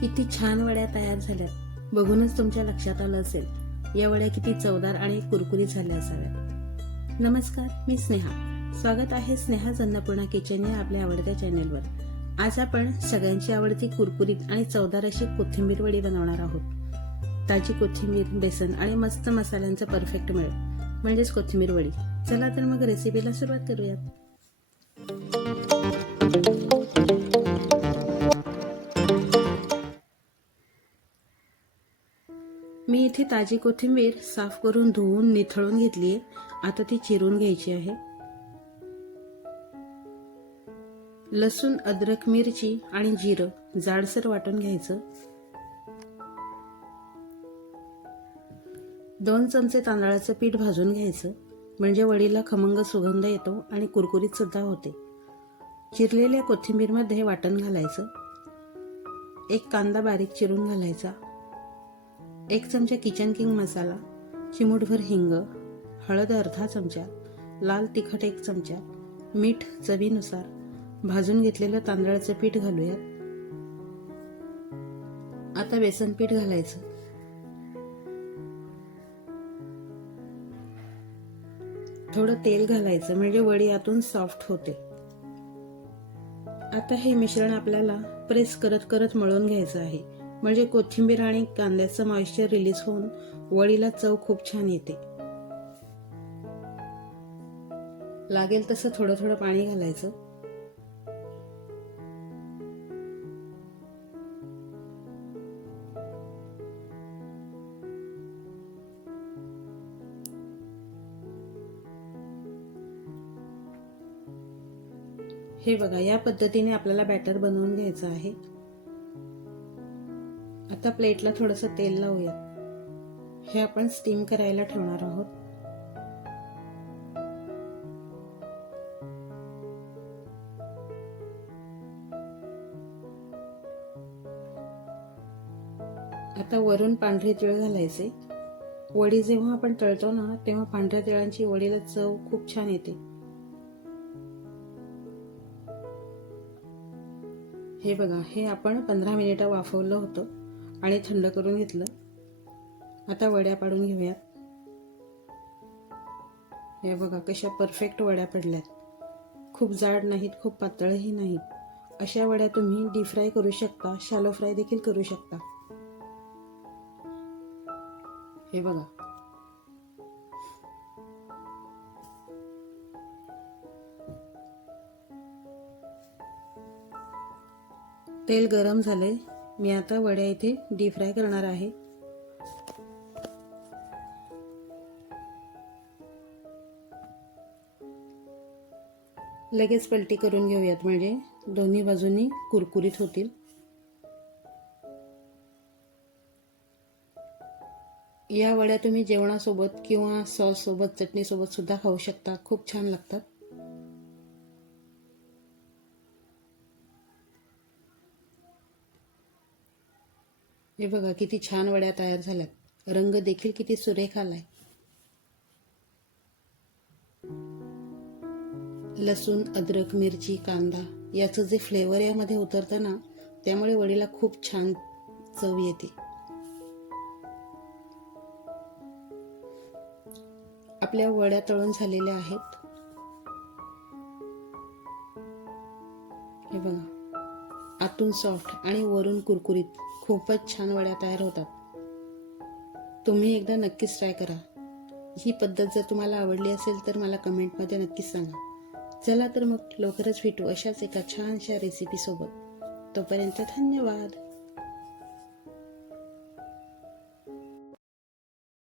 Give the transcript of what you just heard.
किती छान वड्या तयार झाल्यात. बघूनच तुमच्या लक्षात आलं असेल. या वड्या किती चवदार आणि कुरकुरीत झाल्या असाव्यात. नमस्कार मी स्नेहा. स्वागत आहे स्नेहा अन्नपूर्णा किचन या आपल्या आवडत्या चॅनेलवर. आज आपण सगळ्यांची आवडती कुरकुरीत आणि चवदार अशी कोथिंबीर वडी बनवणार आहोत. ताजी कोथिंबीर बेसन आणि मस्त मसाल्यांचा परफेक्ट मिळेल. म्हणजेच कोथिंबीर वडी. चला तर मग रेसिपीला सुरुवात करूयात. मी इथे ताजी कोथिंबीर साफ करून धुवून निथळून घेतली आहे. आता ती चिरून घ्यायची आहे. लसूण अद्रक मिरची आणि जिरं जाडसर वाटून घ्यायचं. दोन चमचे तांदळाचं पीठ भाजून घ्यायचं. म्हणजे वडीला खमंग सुगंध येतो आणि कुरकुरीत सुद्धा होते. चिरलेल्या कोथिंबीरमध्ये वाटण घालायचं. एक कांदा बारीक चिरून घालायचा. एक चमचा किचन किंग मसाला चिमूटभर हिंग हळद अर्धा चमचा लाल तिखट एक चमचा मीठ चवीनुसार भाजून घेतलेलं तांदळाचं पीठ घालूयात. आता बेसन पीठ घालायचं. थोडं तेल घालायचं म्हणजे वडी आतून सॉफ्ट होते. आता हे मिश्रण आपल्याला प्रेस करत करत मळून घ्यायचं आहे. म्हणजे कोथिंबीर आणि कांद्याचं मॉइश्चर रिलीज होऊन वडीला चव खूप छान येते. लागेल तसं थोडं थोडं पाणी घालायचं. हे बघा या पद्धतीने आपल्याला बॅटर बनवून घ्यायचं आहे. आता प्लेटला थोडंसं तेल लावूया. हे आपण स्टीम करायला ठेवणार आहोत. आता वरून पांढरे तिळ घालायचे. वडी जेव्हा आपण तळतो ना तेव्हा पांढऱ्या तिळांची वडीला चव खूप छान येते. हे बघा हे आपण पंधरा मिनिटं वाफवलं होतं. आणि थंड करून घेतलं. आता वड्या पाडून घेऊयात. हे बघा कशा परफेक्ट वड्या पडल्यात. खूप जाड नाहीत खूप पातळही नाहीत. अशा वड्या तुम्ही डीप फ्राय करू शकता शालो फ्राय देखील करू शकता. हे बघा. तेल गरम झालंय. मी आता वड्या इथे डीप फ्राय करणार आहे. लगेच पलटी करून घेऊयात म्हणजे दोन्ही बाजूंनी कुरकुरीत होतील. या वड्या तुम्ही जेवणासोबत किंवा सॉस सोबत चटणीसोबत सुद्धा खाऊ शकता. खूप छान लागतात. हे बघा किती छान वड्या तयार झाल्यात. रंग देखील किती सुरेख आलाय. लसूण अद्रक मिरची कांदा याचं जे फ्लेवर यामध्ये उतरतं ना त्यामुळे वडीला खूप छान चव येते. आपल्या वड्या तळून झालेल्या आहेत. हे बघा. आतून सॉफ्ट आणि वरून कुरकुरीत खूपच छान वड्या तयार होतात. तुम्ही एकदा नक्कीच ट्राय करा. ही पद्धत जर तुम्हाला आवडली असेल तर मला कमेंटमध्ये नक्कीच सांगा. चला तर मग लवकरच भेटू अशाच एका छानशा रेसिपीसोबत तोपर्यंत धन्यवाद.